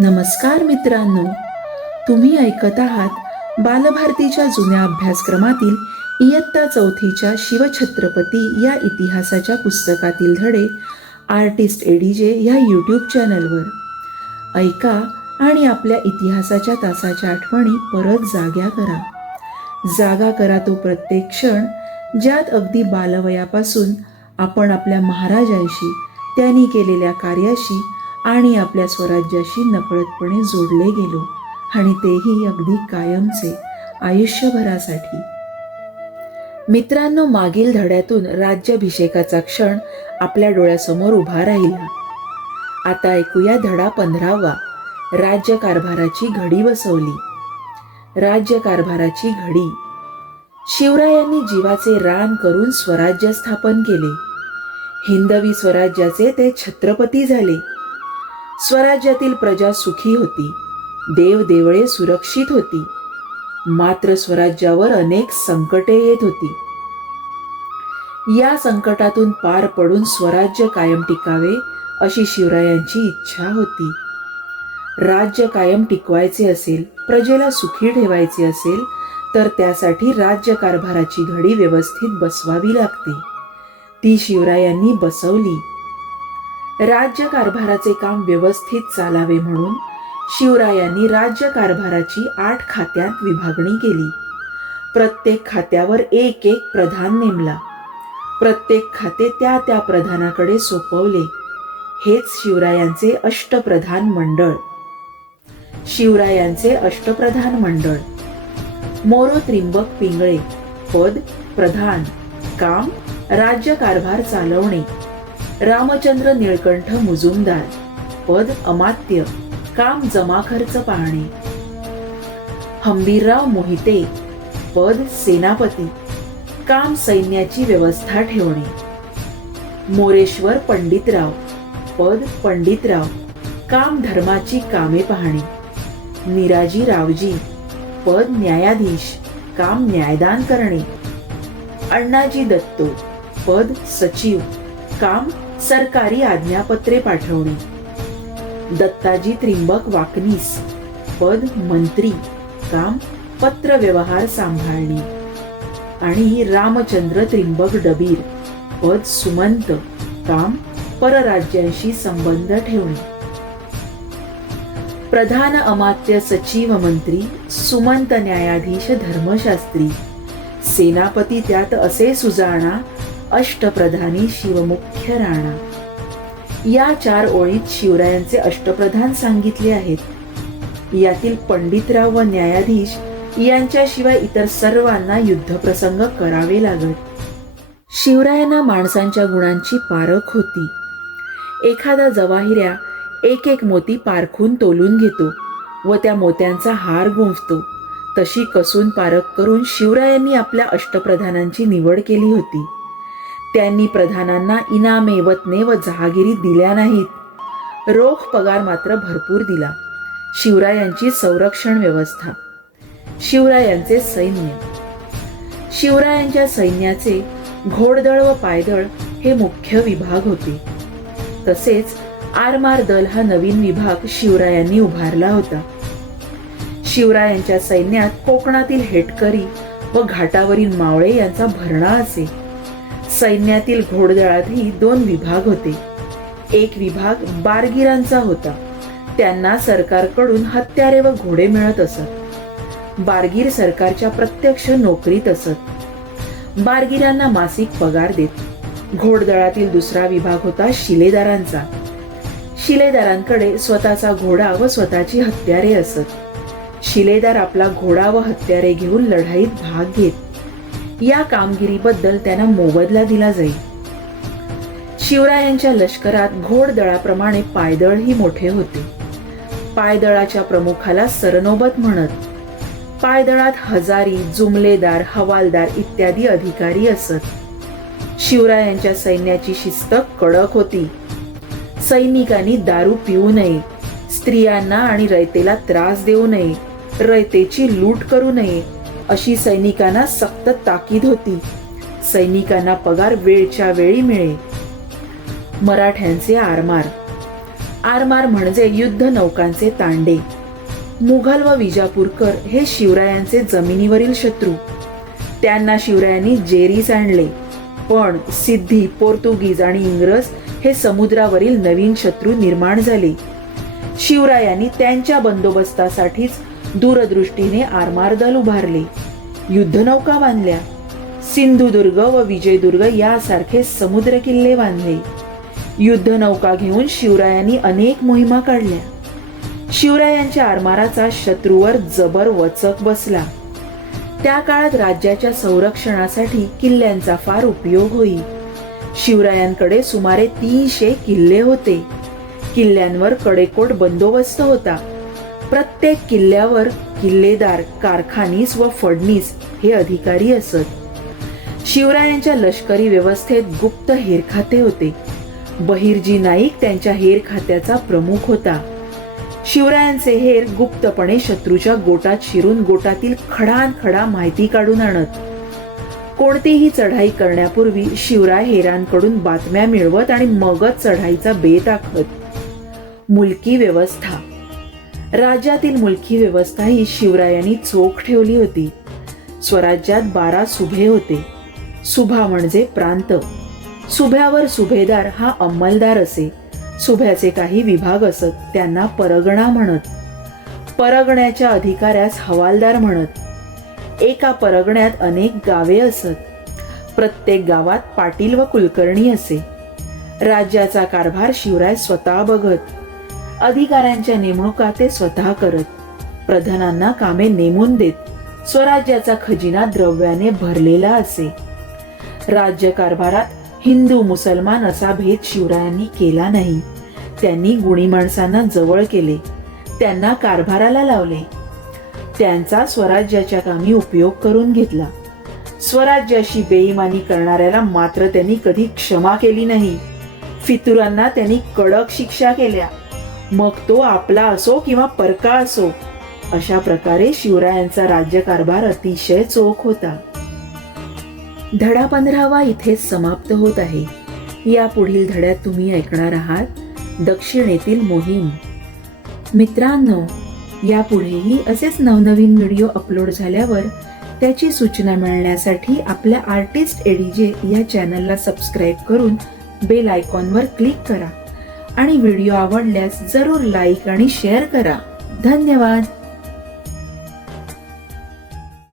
नमस्कार मित्रांनो, तुम्ही ऐकत आहात बालभारतीच्या जुन्या अभ्यासक्रमातील इयत्ता चौथीच्या शिवछत्रपती या इतिहासाच्या पुस्तकातील धडे आर्टिस्ट एडीजे या यूट्यूब चॅनलवर. ऐका आणि आपल्या इतिहासाच्या तासाच्या आठवणी परत जाग्या करा. जागा करा तो प्रत्येक क्षण ज्यात अगदी बालवयापासून आपण आपल्या महाराजांशी, त्यांनी केलेल्या कार्याशी आणि आपल्या स्वराज्याशी नकळतपणे जोडले गेलो, आणि तेही अगदी कायमचे, आयुष्यभरासाठी. मित्रांनो, मागील धड्यातून राज्याभिषेकाचा क्षण आपल्या डोळ्यासमोर उभा राहिला. आता ऐकूया धडा 15वा. राज्यकारभाराची घडी बसवली. राज्यकारभाराची घडी. शिवरायांनी जीवाचे रान करून स्वराज्य स्थापन केले. हिंदवी स्वराज्याचे ते छत्रपती झाले. स्वराज्यातील प्रजा सुखी होती, देवदेवळे सुरक्षित होती. मात्र स्वराज्यावर अनेक संकटे येत होती. या संकटातून पार पडून स्वराज्य कायम टिकावे अशी शिवरायांची इच्छा होती. राज्य कायम टिकवायचे असेल, प्रजेला सुखी ठेवायचे असेल, तर त्यासाठी राज्यकारभाराची घडी व्यवस्थित बसवावी लागते. ती शिवरायांनी बसवली. राज्यकारभाराचे काम व्यवस्थित चालावे म्हणून शिवरायांनी राज्यकारभाराची 8 खात्यात विभागणी केली. प्रत्येक खात्यावर एक प्रधान नेमला. प्रत्येक खाते त्या त्या प्रधानाकडे सोपवले. हेच शिवरायांचे अष्टप्रधान मंडळ. शिवरायांचे अष्टप्रधान मंडळ. मोरो त्रिंबक पिंगळे, पद प्रधान, काम राज्यकारभार चालवणे. रामचंद्र निळकंठ मुजुमदार, पद अमात्य, काम जमा खर्च पाहणे. हंबीरराव मोहिते, पद सेनापती, काम सैन्याची व्यवस्था ठेवणे. मोरेश्वर पंडितराव, पद पंडितराव, काम धर्माची कामे पाहणे. निराजी रावजी, पद न्यायाधीश, काम न्यायदान करणे. अण्णाजी दत्तो, पद सचिव, काम सरकारी आज्ञापत्रे पाठवणे. दत्ताजी त्रिंबक वाकनीस, पद मंत्री, काम पत्रव्यवहार सांभाळणे. आणि रामचंद्र त्रिंबक डबीर, पद सुमंत, काम परराज्यांशी संबंध ठेवणे. प्रधान अमात्य सचिव मंत्री, सुमंत न्यायाधीश धर्मशास्त्री, सेनापती त्यात असे सुजाणा, अष्टप्रधानी शिवमुख्य राणा. या 4 ओळीत शिवरायांचे अष्टप्रधान सांगितले आहेत. यातील पंडितराव व न्यायाधीश यांच्याशिवाय इतर सर्वांना युद्धप्रसंग करावे लागत. शिवरायांना माणसांच्या गुणांची पारख होती. एखादा जवाहिऱ्या एक मोती पारखून तोलून घेतो व त्या मोत्यांचा हार गुंफतो. तशी कसून पारख करून शिवरायांनी आपल्या अष्टप्रधानांची निवड केली होती. त्यांनी प्रधानांना इनामे, वतने व जहागिरी दिल्या नाहीत. रोख पगार मात्र भरपूर दिला. शिवरायांची संरक्षण व्यवस्था. शिवरायांचे सैन्य. शिवरायांच्या सैन्याचे घोडदळ व पायदळ हे मुख्य विभाग होते. तसेच आरमार दल हा नवीन विभाग शिवरायांनी उभारला होता. शिवरायांच्या सैन्यात कोकणातील हेटकरी व घाटावरील मावळे यांचा भरणा असे. सैन्यातील घोडदळातही 2 विभाग होते. एक विभाग बारगिरांचा होता. त्यांना सरकारकडून हत्यारे व घोडे मिळत असत. बारगीर सरकारच्या प्रत्यक्ष नोकरीत असत. बारगिरांना मासिक पगार देत. घोडदळातील दुसरा विभाग होता शिलेदारांचा. शिलेदारांकडे स्वतःचा घोडा व स्वतःची हत्यारे असत. शिलेदार आपला घोडा व हत्यारे घेऊन लढाईत भाग घेत. या कामगिरीबद्दल त्यांना मोबदला दिला जाईल. शिवरायांच्या लष्करात घोडदळाप्रमाणे पायदळही मोठे होते. पायदळाच्या प्रमुखाला सरनोबत म्हणत. पायदळात हजारी, जुमलेदार, हवालदार इत्यादी अधिकारी असत. शिवरायांच्या सैन्याची शिस्त कडक होती. सैनिकांनी दारू पिऊ नये, स्त्रियांना आणि रयतेला त्रास देऊ नये, रयतेची लूट करू नये अशी सैनिकांना सक्त ताकीद होती. सैनिकांना पगार वेळच्या वेळी मिळे. मराठ्यांचे आरमार. आरमार म्हणजे युद्ध नौकांचे तांडे. मुघल व विजापूरकर हे शिवरायांचे जमिनीवरील शत्रू. त्यांना शिवरायांनी जेरीस आणले, पण सिद्धी, पोर्तुगीज आणि इंग्रज हे समुद्रावरील नवीन शत्रू निर्माण झाले. शिवरायांनी त्यांच्या बंदोबस्तासाठीच दूरदृष्टीने आरमार दल उभारले, युद्धनौका बांधल्या, सिंधुदुर्ग व विजयदुर्ग यासारखे समुद्र किल्ले बांधले. युद्धनौका घेऊन शिवरायांनी अनेक मोहिमा काढल्या. शिवरायांच्या आरमाराचा शत्रूवर जबर वचक बसला. त्या काळात राज्याच्या संरक्षणासाठी किल्ल्यांचा फार उपयोग होई. शिवरायांकडे सुमारे 300 किल्ले होते. किल्ल्यांवर कडेकोट बंदोबस्त होता. प्रत्येक किल्ल्यावर किल्लेदार, कारखानीस व फडणीस हे अधिकारी असत. शिवरायांच्या लष्करी व्यवस्थेत गुप्त हेरखाते होते. बहिर्जी नाईक त्यांच्या हेर खात्याचा प्रमुख होता. शिवरायांचे हेर गुप्तपणे शत्रूच्या गोटात शिरून गोटातील खडानखडा माहिती काढून आणत. कोणतीही चढाई करण्यापूर्वी शिवराय हेरांकडून बातम्या मिळवत आणि मगच चढाईचा बेत आखत. मुलकी व्यवस्था. राज्यातील मुलकी व्यवस्था ही शिवरायांनी चोख ठेवली होती. स्वराज्यात 12 सुभे होते. सुभा म्हणजे प्रांत. सुभ्यावर सुभेदार हा अंमलदार असे. सुभ्याचे काही विभाग असत, त्यांना परगणा म्हणत. परगण्याच्या अधिकाऱ्यास हवालदार म्हणत. एका परगण्यात अनेक गावे असत. प्रत्येक गावात पाटील व कुलकर्णी असे. राज्याचा कारभार शिवराय स्वतः बघत. अधिकाऱ्यांच्या नेमणुका ते स्वतः करत. प्रधानांना कामे नेमून देत. स्वराज्याचा खजिना द्रव्याने भरलेला असे. राज्यकारभारात हिंदू मुसलमान असा भेद शिवरायांनी केला नाही. त्यांनी गुणी माणसांना जवळ केले, त्यांना कारभाराला लावले, त्यांचा स्वराज्याच्या कामी उपयोग करून घेतला. स्वराज्याशी बेईमानी करणाऱ्याला मात्र त्यांनी कधी क्षमा केली नाही. फितुरांना त्यांनी कडक शिक्षा केल्या, मग तो आपला असो किंवा परका असो. अशा प्रकारे शिवरायांचा राज्यकारभार अतिशय चोख होता. धडा 15वा इथेच समाप्त होत आहे. या पुढील धड्यात तुम्ही ऐकणार आहात दक्षिणेतील मोहीम. मित्रांनो, यापुढेही असेच नवनवीन व्हिडिओ अपलोड झाल्यावर त्याची सूचना मिळण्यासाठी आपल्या आर्टिस्ट एडीजे या चॅनलला सबस्क्राईब करून बेल आयकॉनवर क्लिक करा आणि व्हिडिओ आवडल्यास जरूर लाईक आणि शेअर करा. धन्यवाद.